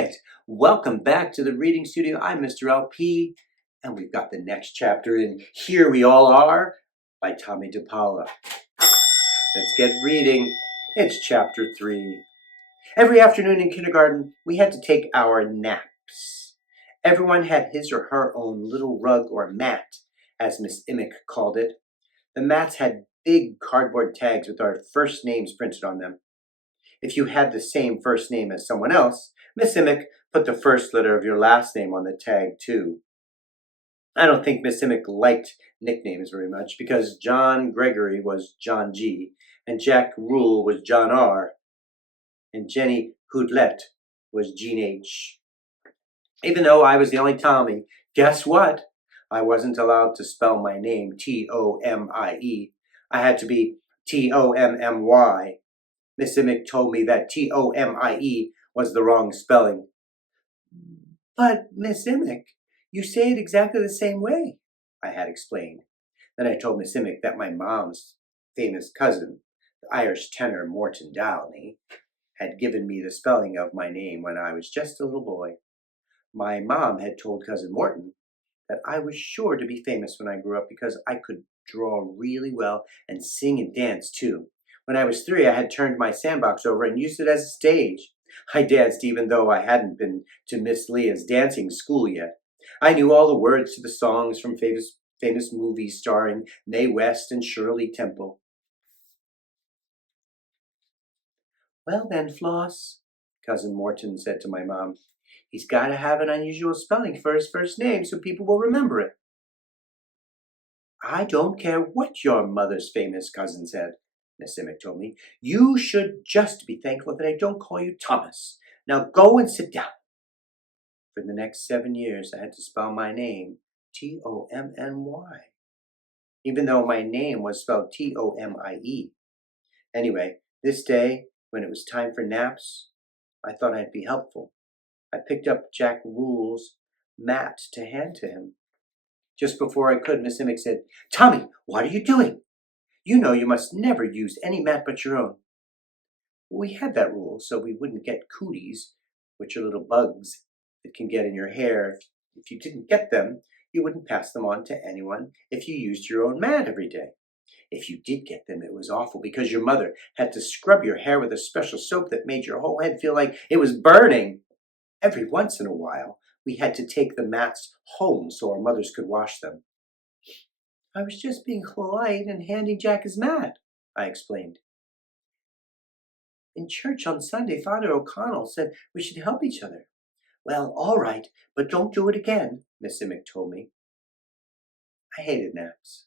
right, welcome back to the reading studio. I'm Mr. LP, and we've got the next chapter in Here We All Are by Tomie dePaola. Let's get reading. It's chapter 3. Every afternoon in kindergarten, we had to take our naps. Everyone had his or her own little rug or mat, as Miss Immick called it. The mats had big cardboard tags with our first names printed on them. If you had the same first name as someone else, Miss Immick put the first letter of your last name on the tag, too. I don't think Miss Immick liked nicknames very much because John Gregory was John G, and Jack Rule was John R, and Jenny Hoodlette was Jean H. Even though I was the only Tommy, guess what? I wasn't allowed to spell my name Tomie. I had to be Tommy. Miss Immick told me that Tomie was the wrong spelling. But, Miss Immick, you say it exactly the same way, I had explained. Then I told Miss Immick that my mom's famous cousin, the Irish tenor Morton Downey, had given me the spelling of my name when I was just a little boy. My mom had told Cousin Morton that I was sure to be famous when I grew up because I could draw really well and sing and dance too. When I was 3, I had turned my sandbox over and used it as a stage. I danced even though I hadn't been to Miss Leah's dancing school yet. I knew all the words to the songs from famous movies starring Mae West and Shirley Temple. Well then, Floss, Cousin Morton said to my mom, he's got to have an unusual spelling for his first name so people will remember it. I don't care what your mother's famous cousin said, Miss Immick told me. You should just be thankful that I don't call you Thomas. Now go and sit down. For the next 7 years, I had to spell my name Tommy, even though my name was spelled Tomie. Anyway, this day, when it was time for naps, I thought I'd be helpful. I picked up Jack Rule's mat to hand to him. Just before I could, Miss Immick said, Tommy, what are you doing? You know you must never use any mat but your own. We had that rule so we wouldn't get cooties, which are little bugs that can get in your hair. If you didn't get them, you wouldn't pass them on to anyone if you used your own mat every day. If you did get them, it was awful because your mother had to scrub your hair with a special soap that made your whole head feel like it was burning. Every once in a while, we had to take the mats home so our mothers could wash them. I was just being polite and handing Jack his mat, I explained. In church on Sunday, Father O'Connell said we should help each other. Well, all right, but don't do it again, Miss Immick told me. I hated naps.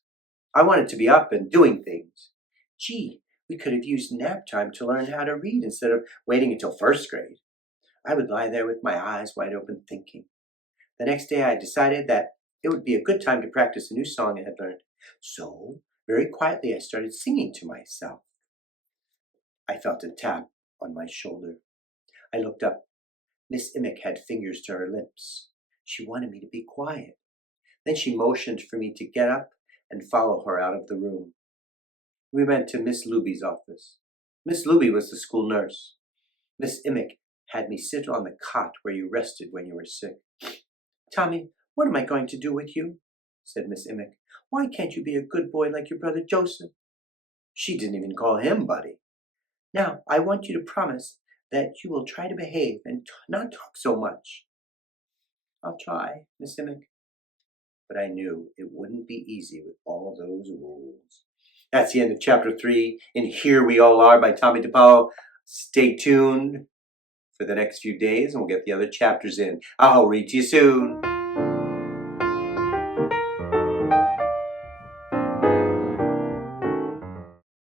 I wanted to be up and doing things. Gee, we could have used nap time to learn how to read instead of waiting until first grade. I would lie there with my eyes wide open thinking. The next day I decided that it would be a good time to practice a new song I had learned. So, very quietly I started singing to myself. I felt a tap on my shoulder. I looked up. Miss Immick had fingers to her lips. She wanted me to be quiet. Then she motioned for me to get up and follow her out of the room. We went to Miss Luby's office. Miss Luby was the school nurse. Miss Immick had me sit on the cot where you rested when you were sick. Tommy, what am I going to do with you? Said Miss Immick. Why can't you be a good boy like your brother Joseph? She didn't even call him Buddy. Now, I want you to promise that you will try to behave and not talk so much. I'll try, Miss Immick. But I knew it wouldn't be easy with all those rules. That's the end of chapter 3 in Here We All Are by Tomie dePaola. Stay tuned for the next few days and we'll get the other chapters in. I'll read to you soon.